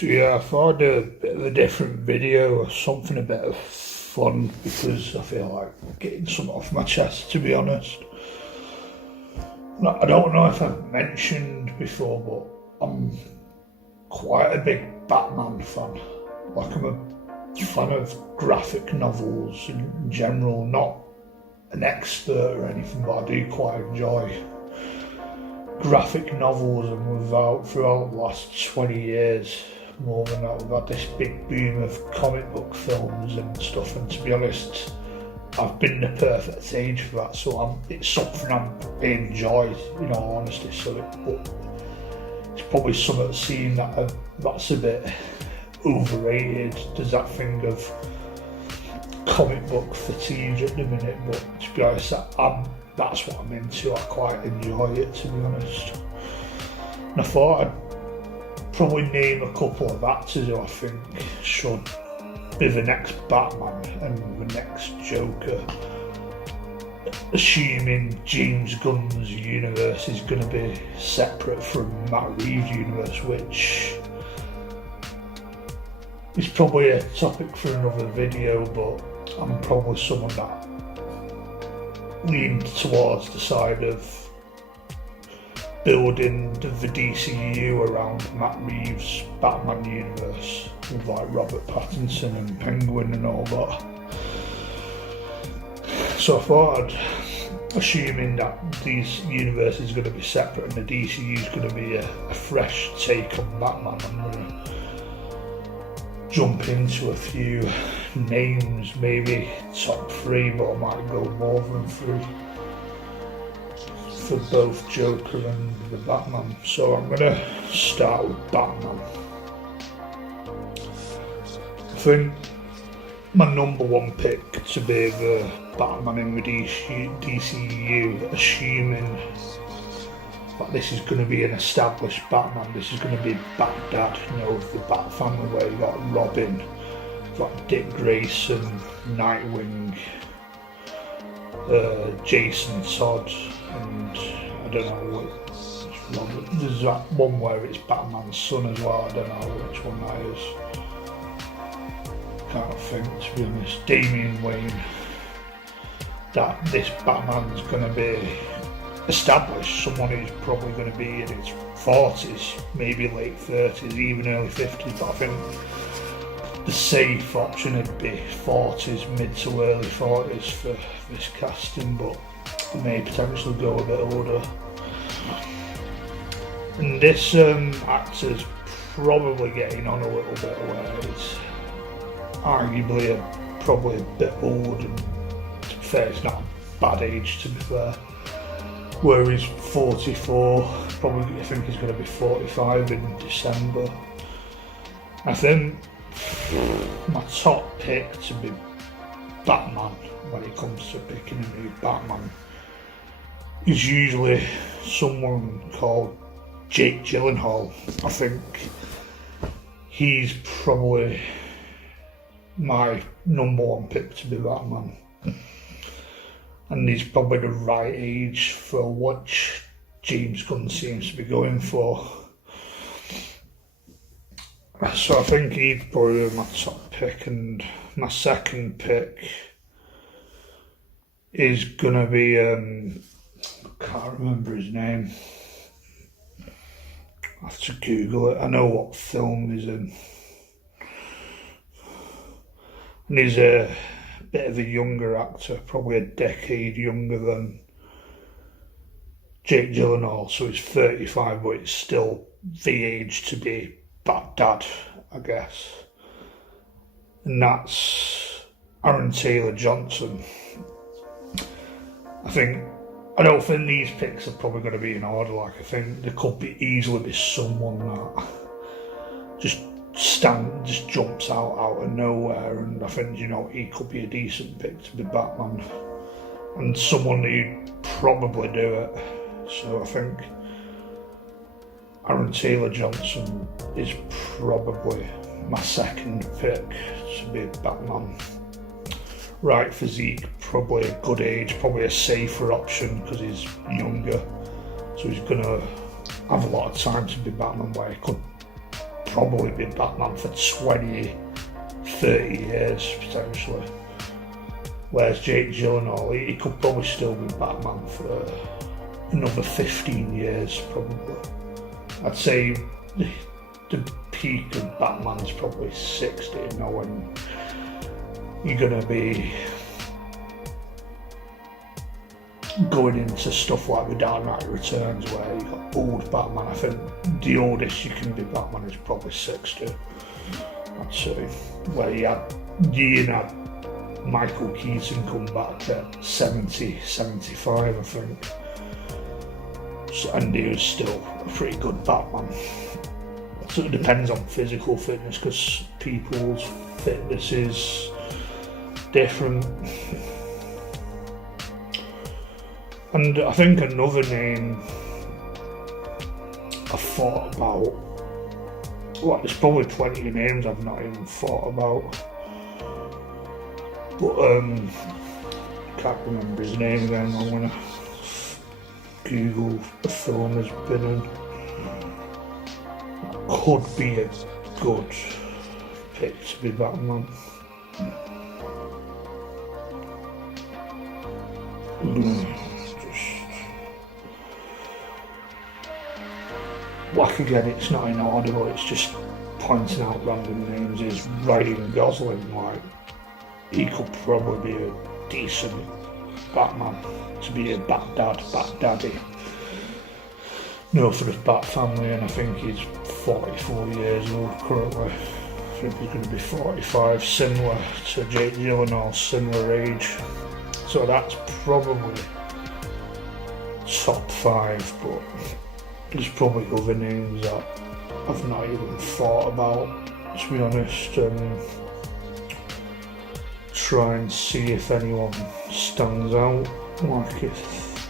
So yeah, I thought I'd do a bit of a different video or something a bit of fun because I feel like getting something off my chest, to be honest. I don't know if I've mentioned before, but I'm quite a big Batman fan. Like, I'm a fan of graphic novels in general, not an expert or anything, but I do quite enjoy graphic novels, and throughout the last 20 years, more than that, we've had this big boom of comic book films and stuff, and to be honest, I've been the perfect age for that, so it's something I enjoy, in all honesty. So it's probably something I've seen that's a bit overrated. There's that thing of comic book fatigue at the minute, but to be honest, that's what I'm into. I quite enjoy it, to be honest. And I thought I'd probably name a couple of actors who I think should be the next Batman and the next Joker, assuming James Gunn's universe is going to be separate from Matt Reeves' universe, which is probably a topic for another video, but I'm probably someone that leaned towards the side of building the DCU around Matt Reeves' Batman universe with like Robert Pattinson and Penguin and all that. So I thought assuming that these universes are going to be separate and the DCU is going to be a fresh take on Batman, I'm going to jump into a few names, maybe top 3, but I might go more than 3 for both Joker and the Batman. So I'm going to start with Batman. I think my number 1 pick to be the Batman in the DCU, assuming that this is going to be an established Batman. This is going to be Bat-Dad, the Bat family, where you got Robin, got Dick Grayson, Nightwing, Jason Todd, and I don't know which one. There's that one where it's Batman's son as well. I don't know which one that is. Can't think, to be honest. Damian Wayne. That this Batman's going to be established, someone who's probably going to be in his 40s, maybe late 30s, even early 50s, but I think the safe option would be 40s, mid to early 40s for this casting, but I may potentially go a bit older. And this actor's probably getting on a little bit where it's arguably probably a bit old, and to be fair, it's not a bad age, to be fair. Where he's 44, probably I think he's going to be 45 in December. I think my top pick to be Batman, when it comes to picking a new Batman, is usually someone called Jake Gyllenhaal. I think he's probably my number 1 pick to be Batman. And he's probably the right age for what James Gunn seems to be going for. So I think he'd probably be my top pick, and my second pick is gonna be I can't remember his name. I have to Google it. I know what film he's in. And he's a bit of a younger actor, probably a decade younger than Jake Gyllenhaal, so he's 35, but it's still the age to be Bat-Dad, I guess. And that's Aaron Taylor Johnson. I don't think these picks are probably going to be in order. Like, I think there could easily be someone that just jumps out of nowhere, and I think he could be a decent pick to be Batman, and someone who'd probably do it. So I think Aaron Taylor Johnson is probably my second pick to be Batman. Right physique, probably a good age, probably a safer option because he's younger, so he's gonna have a lot of time to be Batman, where he could probably be Batman for 20, 30 years potentially. Whereas Jake Gyllenhaal, he could probably still be Batman for another 15 years probably. I'd say the peak of Batman's probably 60, you know, when you're gonna be going into stuff like The Dark Knight Returns where you got old Batman. I think the oldest you can be Batman is probably 60, I'd say. Where you had Michael Keaton come back at 70, 75, I think. So, and he was still a pretty good Batman. So it depends on physical fitness, because people's fitness is different. And I think another name I thought about, well, there's probably plenty of names I've not even thought about, but can't remember his name again. I'm gonna Google the film has been in. Could be a good pick to be Batman. Like again, it's not in order, but it's just pointing out random names. Is Ryan Gosling, like, he could probably be a decent Batman, to be a Bat Daddy. No, for the Bat family, and I think he's 44 years old currently. I think he's going to be 45, similar to Jake Gyllenhaal, similar age. So that's probably top 5, but there's probably other names that I've not even thought about, to be honest. Try and see if anyone stands out, like if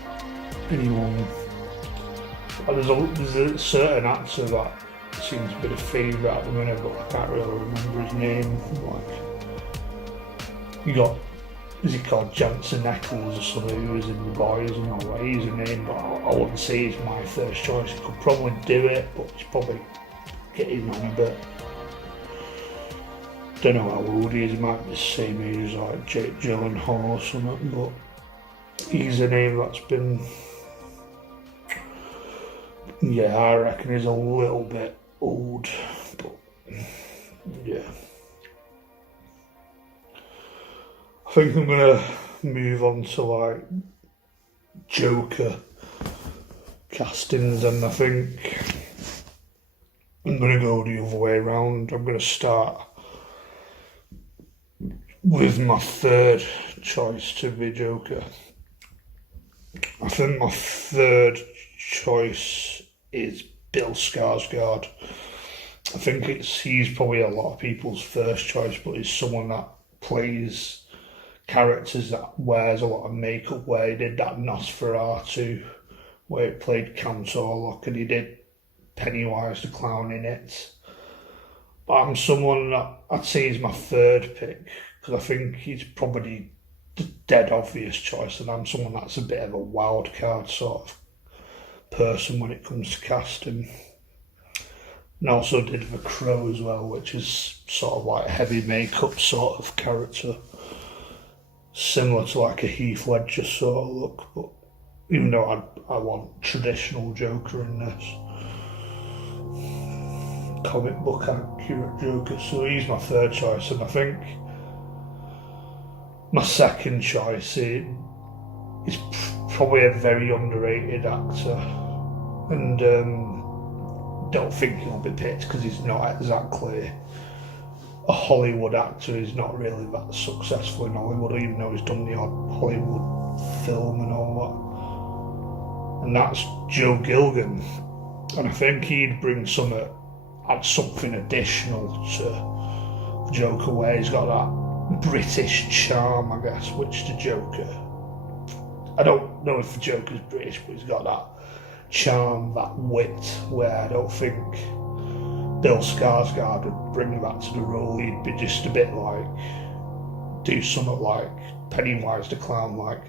anyone. There's a certain actor that seems to be the favourite at the minute, but I can't really remember his name. Like, you got, is he called Jensen Ackles or something, who was in The Boys and all that? He's a name, but I wouldn't say he's my first choice. He could probably do it, but he's probably getting on a bit. Don't know how old he is, he might be the same age as like Jake Gyllenhaal or something, but he's a name that's been, yeah, I reckon he's a little bit old, but yeah. I think I'm gonna move on to like Joker castings, and I think I'm gonna go the other way around. I'm gonna start with my third choice to be Joker. I think my third choice is Bill Skarsgård. I think he's probably a lot of people's first choice, but he's someone that plays characters that wears a lot of makeup, where he did that Nosferatu, where he played Count Orlok, and he did Pennywise the Clown in it. But I'm someone that I'd say is my third pick, because I think he's probably the dead obvious choice, and I'm someone that's a bit of a wild card sort of person when it comes to casting. And I also did The Crow as well, which is sort of like a heavy makeup sort of character, similar to like a Heath Ledger sort of look, but even though I want traditional Joker in this, comic book accurate Joker, so he's my third choice. And I think my second choice is probably a very underrated actor, and don't think he'll be picked because he's not exactly a Hollywood actor. He's not really that successful in Hollywood, even though he's done the odd Hollywood film and all that. And that's Joe Gilgan. And I think he'd bring add something additional to Joker, where he's got that British charm, I guess, which the Joker, I don't know if the Joker's British, but he's got that charm, that wit, where I don't think Bill Skarsgård would bring that to the role. He'd be just a bit like, do something like Pennywise the Clown, like,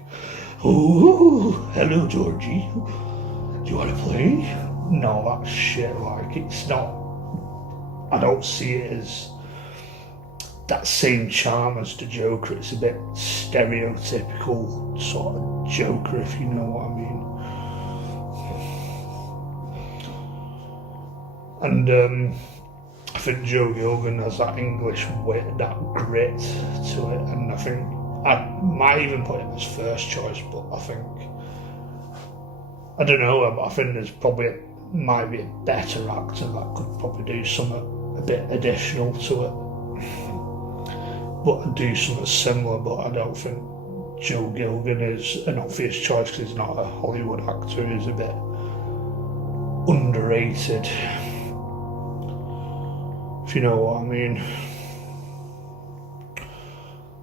"Oh, hello Georgie, do you want to play?" No, that shit, like, it's not, I don't see it as that same charm as the Joker. It's a bit stereotypical sort of Joker, if you know what I mean. And I think Joe Gilgan has that English wit, that grit to it, and I think I might even put him as first choice, but I don't know, but I think there's probably might be a better actor that could probably do something a bit additional to it, but do something similar. But I don't think Joe Gilgan is an obvious choice because he's not a Hollywood actor. He's a bit underrated, if you know what I mean.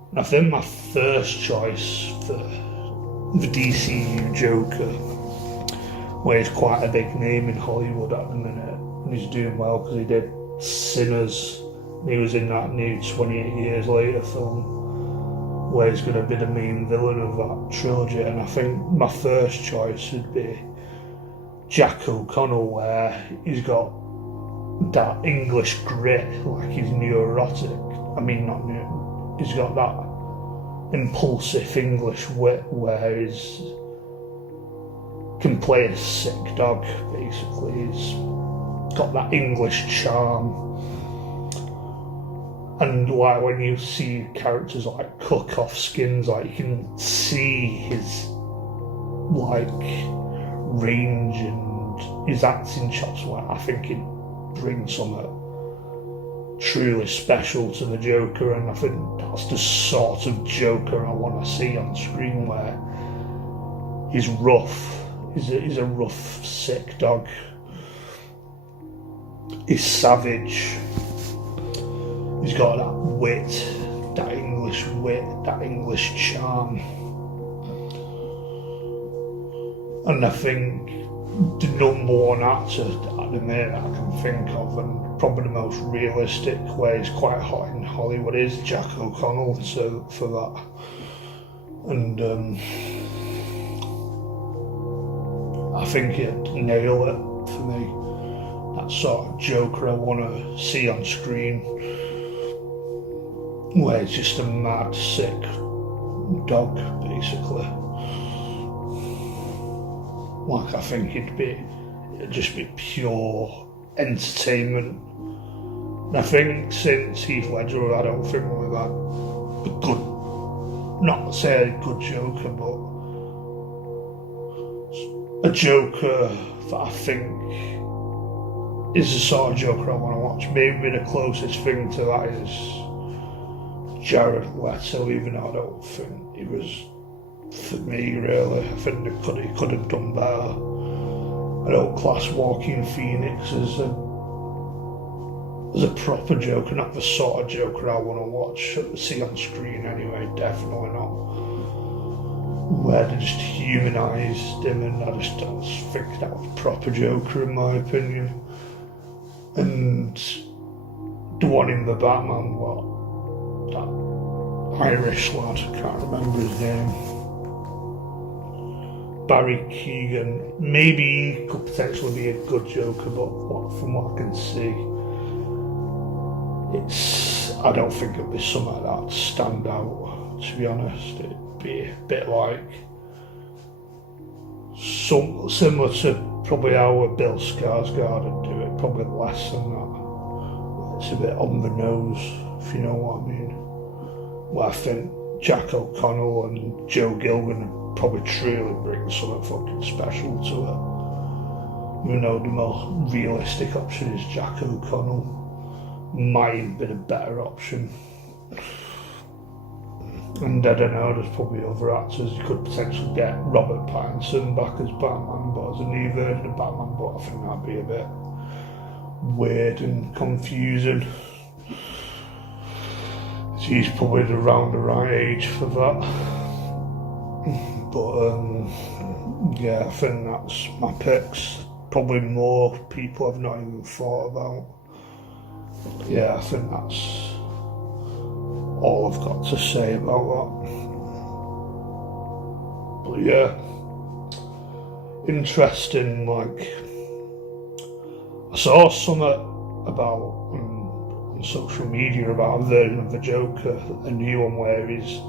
And I think my first choice for the DCU Joker, where he's quite a big name in Hollywood at the minute, and he's doing well because he did Sinners, and he was in that new 28 Years Later film, where he's going to be the main villain of that trilogy. And I think my first choice would be Jack O'Connell, where he's got that English grit, like he's neurotic. I mean, not new. He's got that impulsive English wit where he's can play a sick dog, basically. He's got that English charm. And like when you see characters like cook off skins, like you can see his like range and his acting chops, where I think it brings something truly special to the Joker, and I think that's the sort of Joker I want to see on screen, where he's rough. He's a rough, sick dog. He's savage. He's got that wit, that English wit, that English charm. And I think the number one actor at the minute I can think of, and probably the most realistic, where he's quite hot in Hollywood, is Jack O'Connell. So for that, and I think he'd nail it for me. That sort of Joker I want to see on screen, where he's just a mad, sick dog, basically. Like, I think it'd just be pure entertainment. And I think since Heath Ledger, I don't think we've had a good, not to say a good Joker, but a Joker that I think is the sort of Joker I want to watch. Maybe the closest thing to that is Jared Leto, even though I don't think he was for me, really. I think he could have done better. I don't class Joaquin Phoenix as a proper Joker, not the sort of Joker I want to watch, see on screen anyway, definitely not. Where they just humanised him, and I just don't think that was proper Joker in my opinion. And the one in the Batman, that Irish lad, I can't remember his name, Barry Keoghan, maybe he could potentially be a good Joker, but from what I can see, I don't think it'd be something like that to stand out, to be honest. It'd be a bit like similar to probably how Bill Skarsgård would do it, probably less than that. It's a bit on the nose, if you know what I mean. Well, I think Jack O'Connell and Joe Gilgan would probably truly bring something fucking special to it. Even though the more realistic option is Jack O'Connell, might have been a better option. And I don't know, there's probably other actors. You could potentially get Robert Pattinson back as Batman, but as a new version of Batman, but I think that'd be a bit weird and confusing. He's probably around the right age for that. But yeah, I think that's my picks. Probably more people I've not even thought about. Yeah, I think that's all I've got to say about that. But yeah, interesting. Like, I saw something about on social media about a version of the Joker, a new one where he's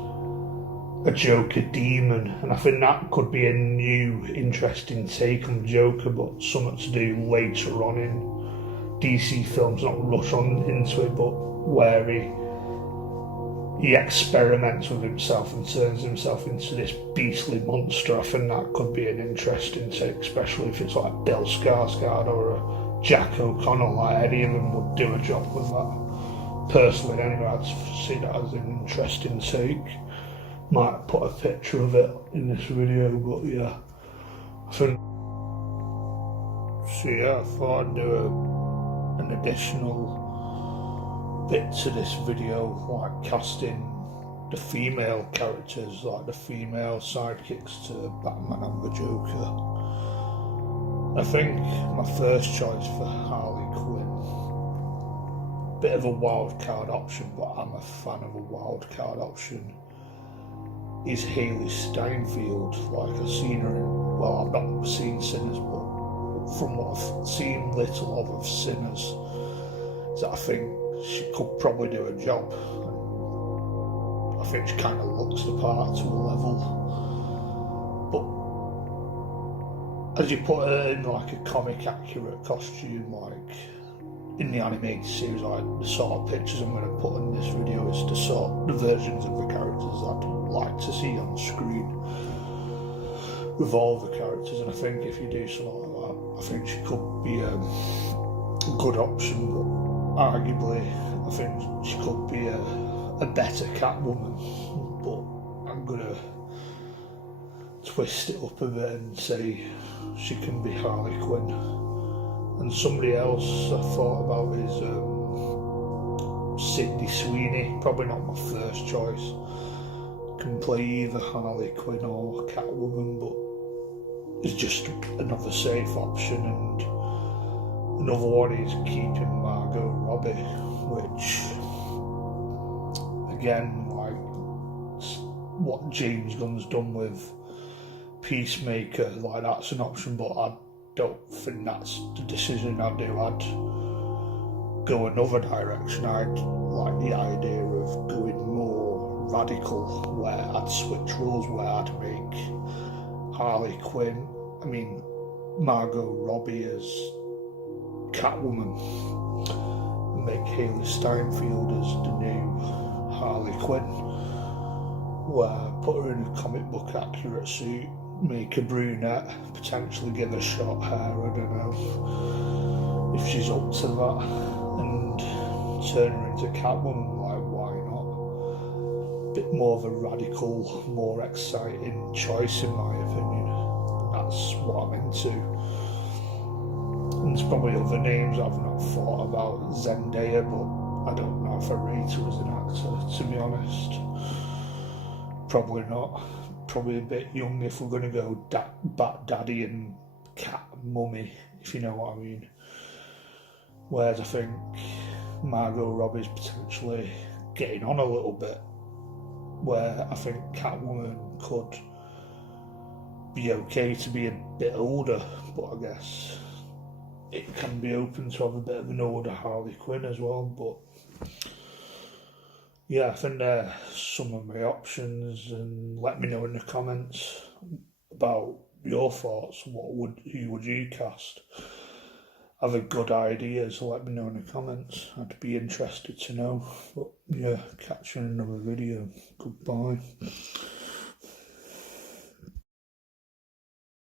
a Joker demon, and I think that could be a new interesting take on the Joker, but something to do later on in DC films, not rush on into it, but where he experiments with himself and turns himself into this beastly monster. I think that could be an interesting take, especially if it's like Bill Skarsgård or a Jack O'Connell. Like any of them would do a job with that. Personally, anyway, I'd see that as an interesting take. Might put a picture of it in this video, but yeah, I think. So yeah, I thought I'd do an additional bit to this video, like casting the female characters, like the female sidekicks to Batman and the Joker. I think my first choice for Harley Quinn, bit of a wild card option, but I'm a fan of a wild card option, is Haley Steinfeld. Like, I've seen her in, well, I've not seen Sinners, but from what I've seen little of Sinners, is that I think she could probably do a job. I think she kind of looks the part to a level, but as you put her in like a comic accurate costume, like in the animated series, like the sort of pictures I'm going to put in this video is the versions of the characters I'd like to see on the screen with all the characters. And I think if you do something like that, I think she could be a good option, but arguably I think she could be a better Catwoman. But I'm gonna twist it up a bit and say she can be Harley Quinn. And somebody else I thought about is Sydney Sweeney. Probably not my first choice. Can play either Harley Quinn or Catwoman, but it's just another safe option. And another one is keeping Margot Robbie, which again, like what James Gunn's done with Peacemaker, like that's an option, but I don't think that's the decision I'd do. I'd go another direction. I'd like the idea of going more radical, where I'd switch roles, where I'd make Harley Quinn, Margot Robbie as Catwoman, and make Haley Steinfeld as the new Harley Quinn, where put her in a comic book accurate suit, make her brunette, potentially give her short hair, I don't know if she's up to that, and turn her into Catwoman. Like, why not? Bit more of a radical, more exciting choice in my opinion. That's what I'm into. And there's probably other names I've not thought about. Zendaya, but I don't know if I rate her as an actor, to be honest. Probably not. Probably a bit young if we're going to go Bat Daddy and Cat Mummy, if you know what I mean. Whereas I think Margot Robbie's potentially getting on a little bit, where I think Catwoman could be okay to be a bit older, but I guess it can be open to have a bit of an older Harley Quinn as well. But yeah, I think they're some of my options, and let me know in the comments about your thoughts. Who would you cast? Have a good idea, so let me know in the comments. I'd be interested to know. But yeah, catch you in another video. Goodbye.